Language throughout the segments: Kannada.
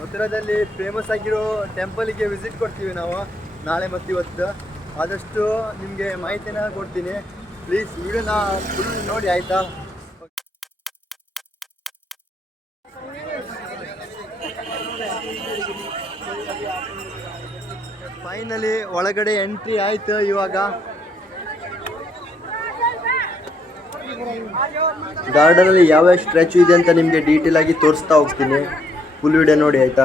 ಮಥುರಾದಲ್ಲಿ ಫೇಮಸ್ ಆಗಿರೋ ಟೆಂಪಲ್ಗೆ ವಿಸಿಟ್ ಕೊಡ್ತೀವಿ ನಾವು ನಾಳೆ ಮತ್ತು ಇವತ್ತು. ಆದಷ್ಟು ನಿಮಗೆ ಮಾಹಿತಿನ ಕೊಡ್ತೀನಿ. ಪ್ಲೀಸ್ ವಿಡಿಯೋನ ಫುಲ್ ನೋಡಿ, ಆಯಿತಾ? ಫೈನಲಿ ಒಳಗಡೆ ಎಂಟ್ರಿ ಆಯ್ತು ಇವಾಗ. ಗಾರ್ಡನ್ ಅಲ್ಲಿ ಯಾವ ಸ್ಟ್ರ್ಯಾಚು ಇದೆ ಅಂತ ನಿಮಗೆ ಡೀಟೇಲ್ ಆಗಿ ತೋರಿಸ್ತಾ ಹೋಗ್ತೀನಿ. ಫುಲ್ ವಿಡಿಯೋ ನೋಡಿ ಆಯ್ತಾ?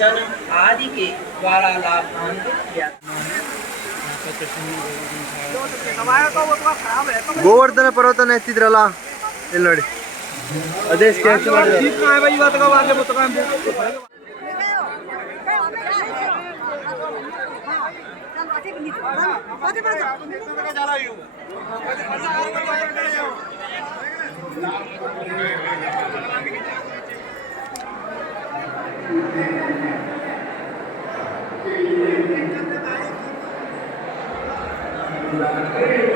वचन आदि के द्वारा लाभान्वित किया गोवर्धन पर्वत ने स्थित रला भाई बात का जा रहा Thank you.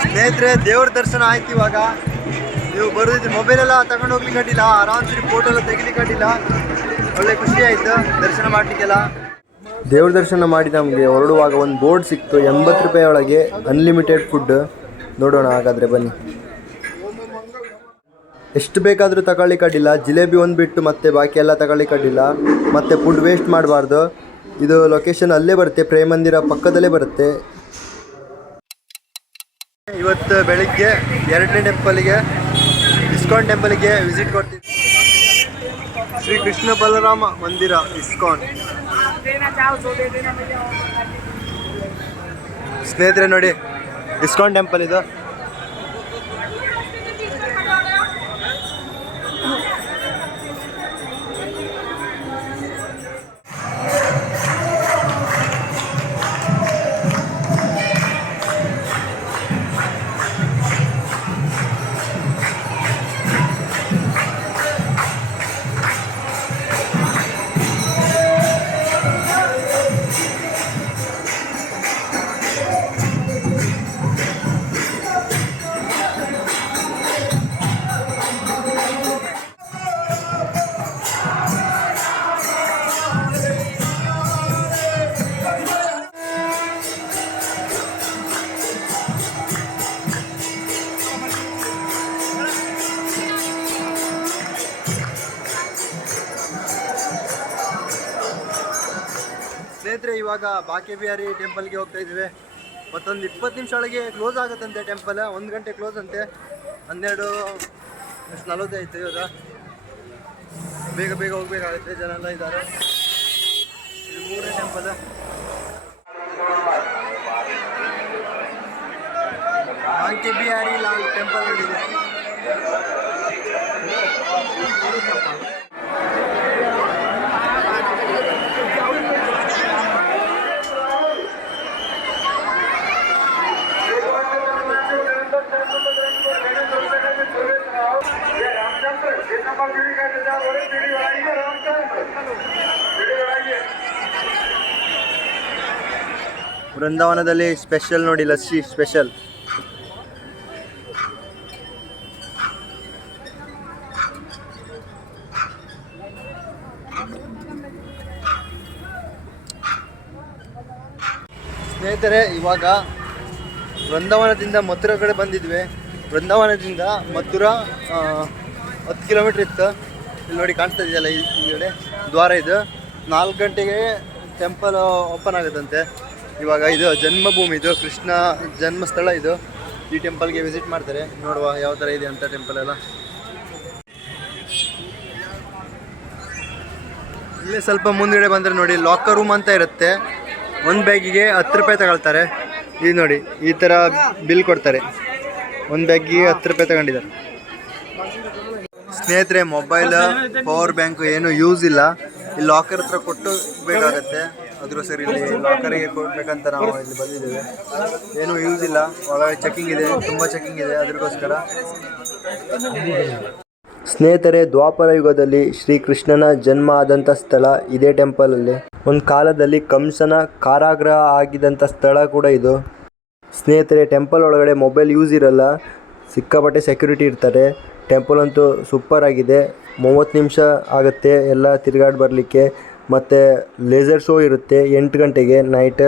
ಸ್ನೇಹಿತರೆ, ದೇವ್ರ ದರ್ಶನ ಆಯ್ತು ಇವಾಗ. ನೀವು ಬರೋದಿದ್ರೆ ಮೊಬೈಲ್ ಎಲ್ಲ ತಗೊಂಡು ಹೋಗ್ಲಿಕ್ಕೆ ಅಡ್ಡಿಲ್ಲ ಆರಾಮ್ಸಿ ಫೋಟೋ ಎಲ್ಲ ತೆಗಿಲಿಕ್ಕೆ ಅಡ್ಡಿಲ್ಲ ಒಳ್ಳೆ ಖುಷಿ ಆಯ್ತು ದರ್ಶನ ಮಾಡ್ಲಿಕ್ಕೆಲ್ಲ. ದೇವ್ರ ದರ್ಶನ ಮಾಡಿ ನಮಗೆ ಹೊರಡುವಾಗ ಒಂದು ಬೋರ್ಡ್ ಸಿಕ್ತು, ಎಂಬತ್ತು ರೂಪಾಯಿ ಒಳಗೆ ಅನ್ಲಿಮಿಟೆಡ್ ಫುಡ್ ನೋಡೋಣ ಹಾಗಾದ್ರೆ ಬನ್ನಿ. ಎಷ್ಟು ಬೇಕಾದರೂ ತಗೊಳ್ಳಿಕ್ಕೆ ಅಡ್ಡಿಲ್ಲ ಜಿಲೇಬಿ ಒಂದು ಬಿಟ್ಟು ಮತ್ತೆ ಬಾಕಿ ಎಲ್ಲ ತಗೊಳ್ಳಿಕ್ಕೆ ಅಡ್ಡಿಲ್ಲ ಮತ್ತೆ ಫುಡ್ ವೇಸ್ಟ್ ಮಾಡಬಾರ್ದು. ಇದು ಲೊಕೇಶನ್ ಅಲ್ಲೇ ಬರುತ್ತೆ, ಪ್ರೇಮಂದಿರ ಪಕ್ಕದಲ್ಲೇ ಬರುತ್ತೆ. ಇವತ್ತು ಬೆಳಿಗ್ಗೆ ಎರಡನೇ ಟೆಂಪಲ್ಗೆ, ಇಸ್ಕಾನ್ ಟೆಂಪಲ್ಗೆ ವಿಸಿಟ್ ಕೊಡ್ತೀವಿ ಶ್ರೀ ಕೃಷ್ಣ ಬಲರಾಮ ಮಂದಿರ, ಇಸ್ಕಾನ್. ಸ್ನೇಹಿತರೆ ನೋಡಿ, ಇಸ್ಕಾನ್ ಟೆಂಪಲ್ ಇದು. ಸ್ನೇಹಿತರೆ ಇವಾಗ ಬಾಕೆ ಬಿಹಾರಿ ಟೆಂಪಲ್ಗೆ ಹೋಗ್ತಾ ಇದ್ದೀವಿ. ಮತ್ತೊಂದು ಇಪ್ಪತ್ತು ನಿಮಿಷ ಒಳಗೆ ಕ್ಲೋಸ್ ಆಗುತ್ತಂತೆ ಟೆಂಪಲ್. ಒಂದು ಗಂಟೆ ಕ್ಲೋಸ್ ಅಂತೆ. ಹನ್ನೆರಡು ಎಷ್ಟು ನಲವತ್ತೈತೆ ಇವಾಗ. ಬೇಗ ಬೇಗ ಹೋಗ್ಬೇಕಾಗುತ್ತೆ ಜನ ಎಲ್ಲ ಇದ್ದಾರೆ. ಇದು ಮೂರನೇ ಟೆಂಪಲ್ ಬಾಂಕೆ ಬಿಹಾರಿ ಲಾಲ್ ಟೆಂಪಲ್ ನೋಡಿದೆ ಬೃಂದಾವನದಲ್ಲಿ ಸ್ಪೆಷಲ್ ನೋಡಿ, ಲಸ್ಸಿ ಸ್ಪೆಷಲ್ ಸ್ನೇಹಿತರೆ, ಇವಾಗ ಬೃಂದಾವನದಿಂದ ಮಥುರಾ ಕಡೆ ಬಂದಿದ್ವಿ. ಬೃಂದಾವನದಿಂದ ಮಥುರಾ ಹತ್ತು ಕಿಲೋಮೀಟ್ರ್ ಇತ್ತು. ಇಲ್ಲಿ ನೋಡಿ ಕಾಣಿಸ್ತಾ ಇದೆಯಲ್ಲ ಈ ಕಡೆ? ದ್ವಾರ ಇದು. ನಾಲ್ಕು ಗಂಟೆಗೆ ಟೆಂಪಲ್ ಓಪನ್ ಆಗುತ್ತಂತೆ. ಇವಾಗ ಇದು ಜನ್ಮಭೂಮಿ, ಇದು ಕೃಷ್ಣ ಜನ್ಮಸ್ಥಳ ಇದು. ಈ ಟೆಂಪಲ್ಗೆ ವಿಸಿಟ್ ಮಾಡ್ತಾರೆ. ನೋಡುವ ಯಾವ ಥರ ಇದೆ ಅಂತ ಟೆಂಪಲ್ ಎಲ್ಲ. ಇಲ್ಲೇ ಸ್ವಲ್ಪ ಮುಂದ್ಗಡೆ ಬಂದರೆ ನೋಡಿ ಲಾಕರ್ ರೂಮ್ ಅಂತ ಇರುತ್ತೆ. ಒಂದು ಬ್ಯಾಗಿಗೆ ಹತ್ತು ರೂಪಾಯಿ ತಗೊಳ್ತಾರೆ. ಇದು ನೋಡಿ, ಈ ಥರ ಬಿಲ್ ಕೊಡ್ತಾರೆ. ಒಂದು ಬ್ಯಾಗಿಗೆ ಹತ್ತು ರೂಪಾಯಿ ತಗೊಂಡಿದ್ದಾರೆ. ಸ್ನೇಹಿತರೆ ಮೊಬೈಲ್ ಪವರ್ ಬ್ಯಾಂಕ್ ಏನು ಯೂಸ್ ಇಲ್ಲ. ಇಲ್ಲಿ ಲಾಕರ್ ಹತ್ರ ಕೊಟ್ಟು ಬೇಕಾಗತ್ತೆ. ಅದ್ರೋಸ್ಕರ ಇಲ್ಲಿ ಲಾಕರಿಗೆ ಕೊಡ್ಬೇಕಂತ ನಾವು ಇಲ್ಲಿ ಬಂದಿದ್ದೇವೆ. ಏನು ಯೂಸ್ ಇಲ್ಲ. ಒಳಗೆ ಚೆಕಿಂಗ್ ಇದೆ. ತುಂಬ ಚೆಕಿಂಗ್ ಇದೆ ಅದಕ್ಕೋಸ್ಕರ ಸ್ನೇಹಿತರೆ, ದ್ವಾಪರ ಯುಗದಲ್ಲಿ ಶ್ರೀಕೃಷ್ಣನ ಜನ್ಮ ಆದಂಥ ಸ್ಥಳ ಇದೇ ಟೆಂಪಲಲ್ಲಿ ಒಂದು ಕಾಲದಲ್ಲಿ ಕಂಸನ ಕಾರಾಗೃಹ ಆಗಿದಂಥ ಸ್ಥಳ ಕೂಡ ಇದು. ಸ್ನೇಹಿತರೆ ಟೆಂಪಲ್ ಒಳಗಡೆ ಮೊಬೈಲ್ ಯೂಸ್ ಇರಲ್ಲ. ಸಿಕ್ಕಾಪಟ್ಟೆ ಸೆಕ್ಯೂರಿಟಿ ಇರ್ತಾರೆ. ಟೆಂಪಲ್ ಅಂತೂ ಸೂಪರ್ ಆಗಿದೆ. ಮೂವತ್ತು ನಿಮಿಷ ಆಗುತ್ತೆ ಎಲ್ಲ ತಿರುಗಾಡಿ ಬರಲಿಕ್ಕೆ. ಮತ್ತು ಲೇಸರ್ ಶೋ ಇರುತ್ತೆ ಎಂಟು ಗಂಟೆಗೆ ನೈಟ್